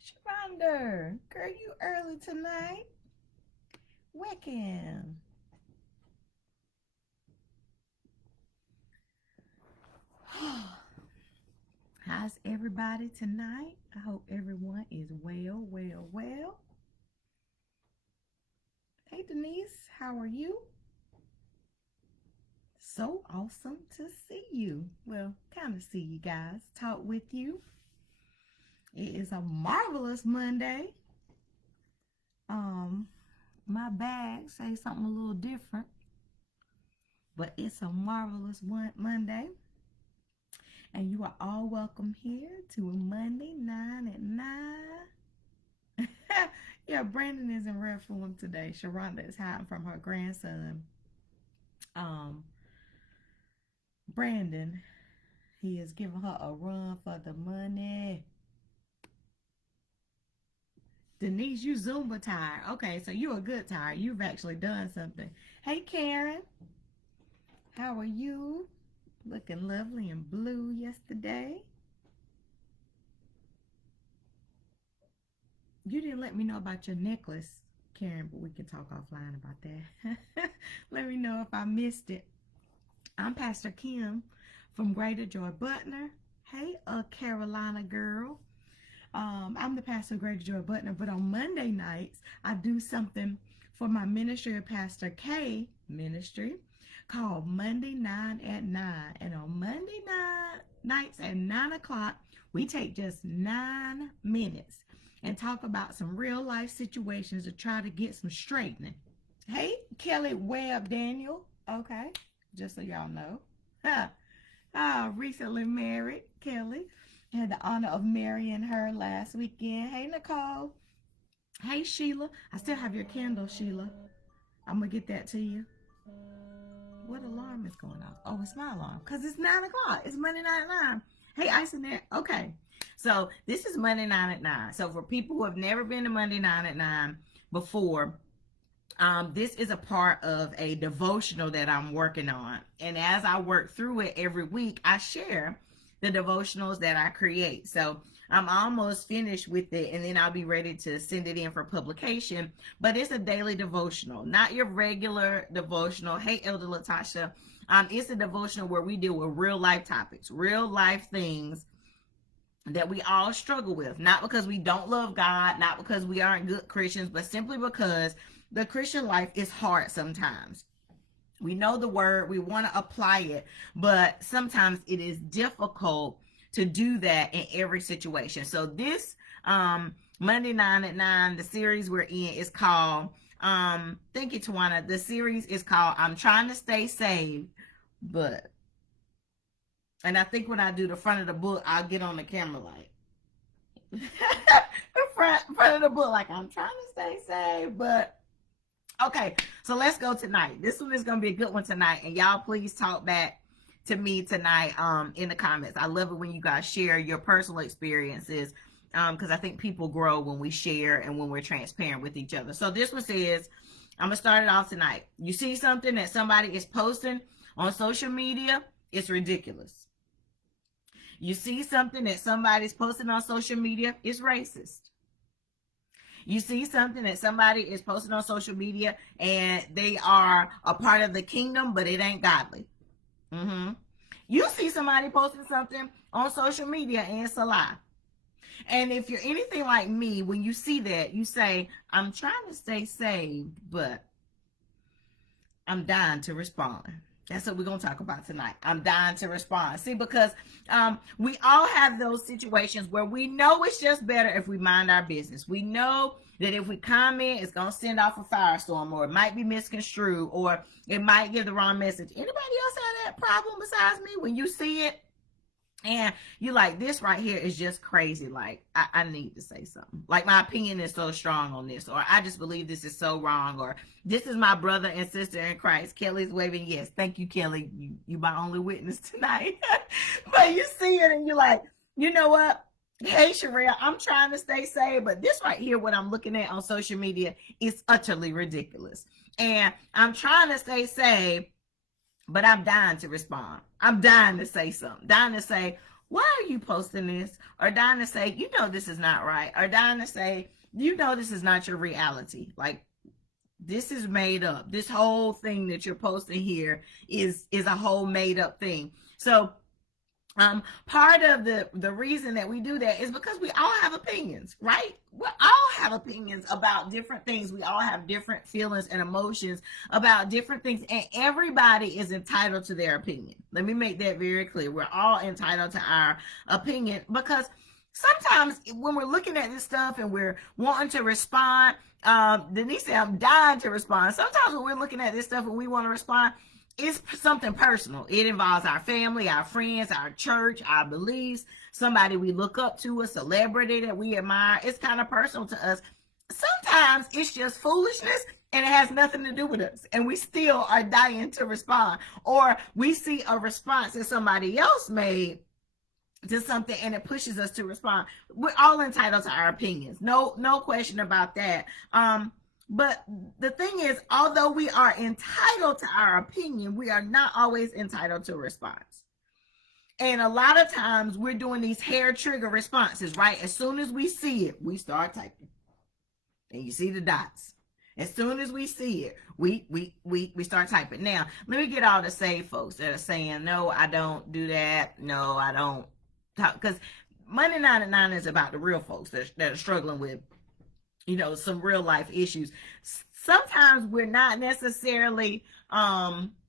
Sharonda, girl, you early tonight. Wickham. How's everybody tonight? I hope everyone is well. Hey, Denise, how are you? So awesome to see you. Well, kind of see you guys, talk with you. It is a marvelous Monday. Um, my bag say something a little different, but it's a marvelous Monday. And you are all welcome here to a Monday 9 at 9. Yeah, Brandon is in rare form today. Sharonda is hiding from her grandson. Um, Brandon, he is giving her a run for the money. Denise, you Zumba tired. Okay, so you a good tired. You've actually done something. Hey, Karen, how are you? Looking lovely and blue yesterday. You didn't let me know about your necklace, Karen, but we can talk offline about that. Let me know if I missed it. I'm Pastor Kim from Greater Joy Butner. Hey, Carolina girl. I'm the pastor of Greater Joy Butner, but on Monday nights, I do something for my ministry of Pastor K ministry called Monday 9 at 9. And on Monday nights at 9 o'clock, we take just 9 minutes and talk about some real life situations to try to get some straightening. Hey, Kelly Webb Daniel. Okay, just so y'all know. Recently married, Kelly. Had the honor of marrying her last weekend. Hey, Nicole. Hey, Sheila. I still have your candle, Sheila. I'm going to get that to you. What alarm is going off? Oh, it's my alarm because it's 9 o'clock. It's Monday night at 9. Hey, Isonet. Okay. So this is Monday 9 at 9. So for people who have never been to Monday 9 at 9 before, this is a part of a devotional that I'm working on. And as I work through it every week, I share the devotionals that I create. So I'm almost finished with it, and then I'll be ready to send it in for publication. But it's a daily devotional, not your regular devotional. Hey, Elder Latasha. It's a devotional where we deal with real life topics, real life things that we all struggle with, not because we don't love God, not because we aren't good Christians, but simply because the Christian life is hard sometimes. We know the word, we want to apply it, but sometimes it is difficult to do that in every situation. So this Monday 9 at 9, the series we're in is called, thank you, Tawana. The series is called I'm Trying to Stay Saved, but, and I think when I do the front of the book, I'll get on the camera like, front of the book, like I'm trying to stay safe, but okay, so let's go tonight. This one is gonna be a good one tonight, and y'all please talk back to me tonight in the comments. I love it when you guys share your personal experiences because I think people grow when we share and when we're transparent with each other. So this one says, I'm gonna start it off tonight. You see something that somebody is posting on social media, it's ridiculous. You see something that somebody's posting on social media, it's racist. You see something that somebody is posting on social media and they are a part of the kingdom, but it ain't godly. You see somebody posting something on social media and it's a lie. And if you're anything like me, when you see that, you say, I'm trying to stay saved, but I'm dying to respond. That's what we're going to talk about tonight. I'm dying to respond. See, because we all have those situations where we know it's just better if we mind our business. We know that if we comment, it's going to send off a firestorm, or it might be misconstrued, or it might give the wrong message. Anybody else have that problem besides me? When you see it and you like, this right here is just crazy. Like, I need to say something. Like, my opinion is so strong on this, or I just believe this is so wrong, or this is my brother and sister in Christ. Kelly's waving yes. Thank you, Kelly. You my only witness tonight. But you see it and you're like, you know what? Hey, Sherelle, I'm trying to stay safe, but this right here, what I'm looking at on social media, is utterly ridiculous. And I'm trying to stay safe, but I'm dying to respond. I'm dying to say something. Dying to say, why are you posting this? Or dying to say, you know, this is not right. Or dying to say, you know, this is not your reality. Like, this is made up. This whole thing that you're posting here is a whole made up thing. So part of the reason that we do that is because we all have opinions, right? We all have opinions about different things. We all have different feelings and emotions about different things, and everybody is entitled to their opinion. Let me make that very clear. We're all entitled to our opinion, because sometimes when we're looking at this stuff and we're wanting to respond, Denise said, I'm dying to respond. Sometimes when we're looking at this stuff and we want to respond, it's something personal. It involves our family, our friends, our church, our beliefs, somebody we look up to, a celebrity that we admire. It's kind of personal to us. Sometimes it's just foolishness and it has nothing to do with us, and we still are dying to respond. Or we see a response that somebody else made to something and it pushes us to respond. We're all entitled to our opinions. No question about that. But the thing is, although we are entitled to our opinion, we are not always entitled to a response. And a lot of times we're doing these hair trigger responses, right? As soon as we see it, we start typing. And you see the dots. As soon as we see it, we start typing. Now, let me get all the saved folks that are saying, no, I don't do that. No, I don't talk. Because Monday 9 at 9 is about the real folks that are struggling with, you know, some real life issues. Sometimes we're not necessarily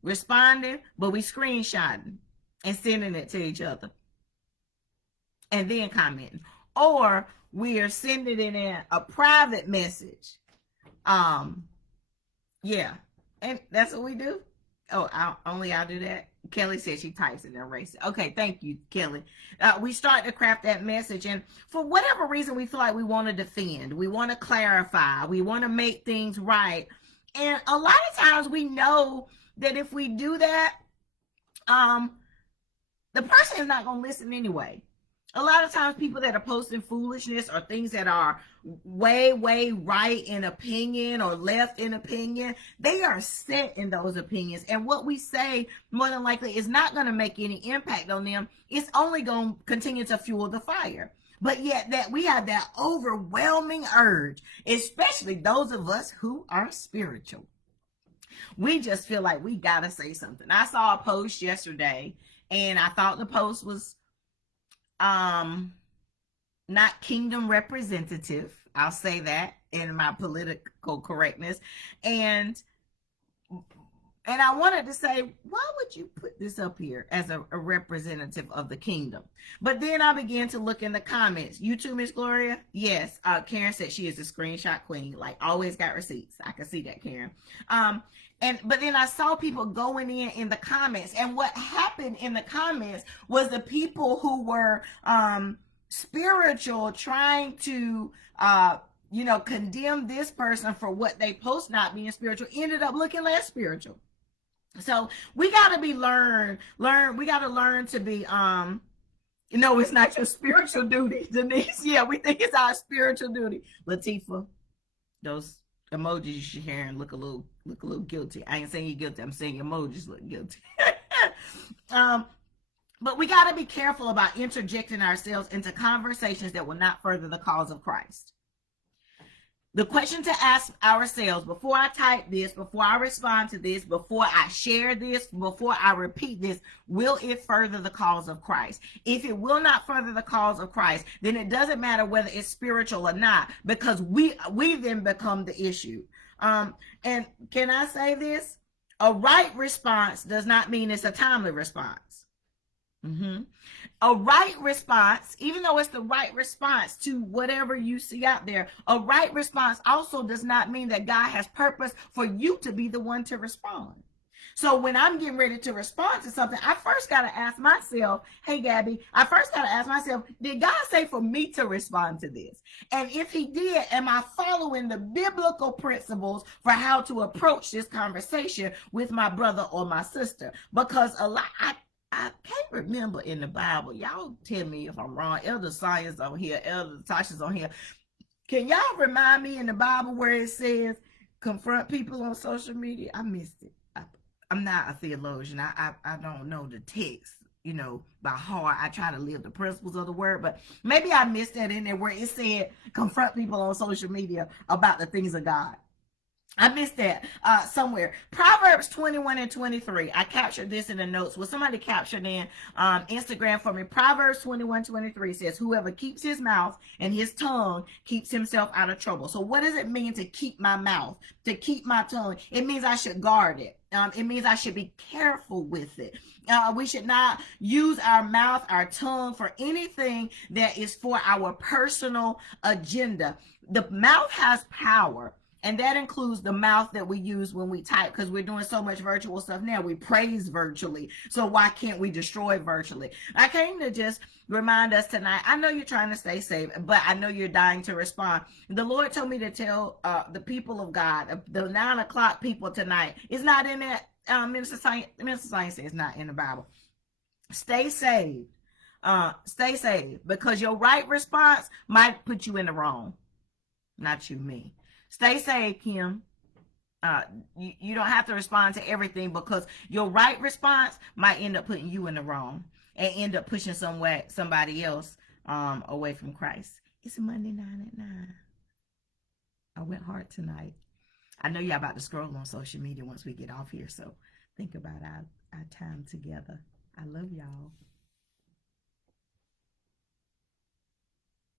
responding, but we screenshotting and sending it to each other and then commenting. Or we are sending it in a private message. Yeah. And that's what we do. Oh, I'll do that. Kelly said she types it and erases it. Okay, thank you, Kelly. We start to craft that message, and for whatever reason, we feel like we want to defend, we want to clarify, we want to make things right. And a lot of times we know that if we do that, the person is not going to listen anyway. A lot of times people that are posting foolishness or things that are way right in opinion or left in opinion, they are set in those opinions. And what we say more than likely is not going to make any impact on them. It's only going to continue to fuel the fire. But yet that we have that overwhelming urge, especially those of us who are spiritual. We just feel like we got to say something. I saw a post yesterday and I thought the post was not kingdom representative. I'll say that in my political correctness. And I wanted to say, why would you put this up here as a representative of the kingdom? But then I began to look in the comments. You too, Miss Gloria? Yes. Karen said she is a screenshot queen. Like, always got receipts. I can see that, Karen. But then I saw people going in the comments, and what happened in the comments was the people who were spiritual trying to condemn this person for what they post not being spiritual ended up looking less spiritual. So we got to be we got to learn to be it's not your spiritual duty, Denise. Yeah, we think it's our spiritual duty. Latifah, those emojis you sharing look a little guilty. I ain't saying you're guilty. I'm saying your emojis look guilty. But we got to be careful about interjecting ourselves into conversations that will not further the cause of Christ. The question to ask ourselves before I type this, before I respond to this, before I share this, before I repeat this, will it further the cause of Christ? If it will not further the cause of Christ, then it doesn't matter whether it's spiritual or not, because we then become the issue. And can I say this? A right response does not mean it's a timely response. A right response, even though it's the right response to whatever you see out there, a right response also does not mean that God has purpose for you to be the one to respond. So when I'm getting ready to respond to something, I first got to ask myself, hey, Gabby, did God say for me to respond to this? And if he did, am I following the biblical principles for how to approach this conversation with my brother or my sister? Because I can't remember in the Bible. Y'all tell me if I'm wrong. Elder Science on here. Elder Tasha's on here. Can y'all remind me in the Bible where it says confront people on social media? I missed it. I'm not a theologian. I don't know the text you know, by heart. I try to live the principles of the word, but maybe I missed that in there where it said confront people on social media about the things of God. I missed that somewhere. Proverbs 21 and 23. I captured this in the notes. Well, somebody captured in Instagram for me. Proverbs 21:23 says, whoever keeps his mouth and his tongue keeps himself out of trouble. So what does it mean to keep my mouth, to keep my tongue? It means I should guard it. It means I should be careful with it. We should not use our mouth, our tongue for anything that is for our personal agenda. The mouth has power. And that includes the mouth that we use when we type, because we're doing so much virtual stuff now. We praise virtually. So why can't we destroy virtually? I came to just remind us tonight. I know you're trying to stay safe, but I know you're dying to respond. The Lord told me to tell the people of God, the 9 o'clock people tonight. It's not in that. Minister Science says it's not in the Bible. Stay saved. Stay saved, because your right response might put you in the wrong. Not you, me. Stay safe, Kim. You don't have to respond to everything, because your right response might end up putting you in the wrong and end up pushing somebody else away from Christ. It's Monday 9 at 9. I went hard tonight. I know y'all about to scroll on social media once we get off here, so think about our time together. I love y'all.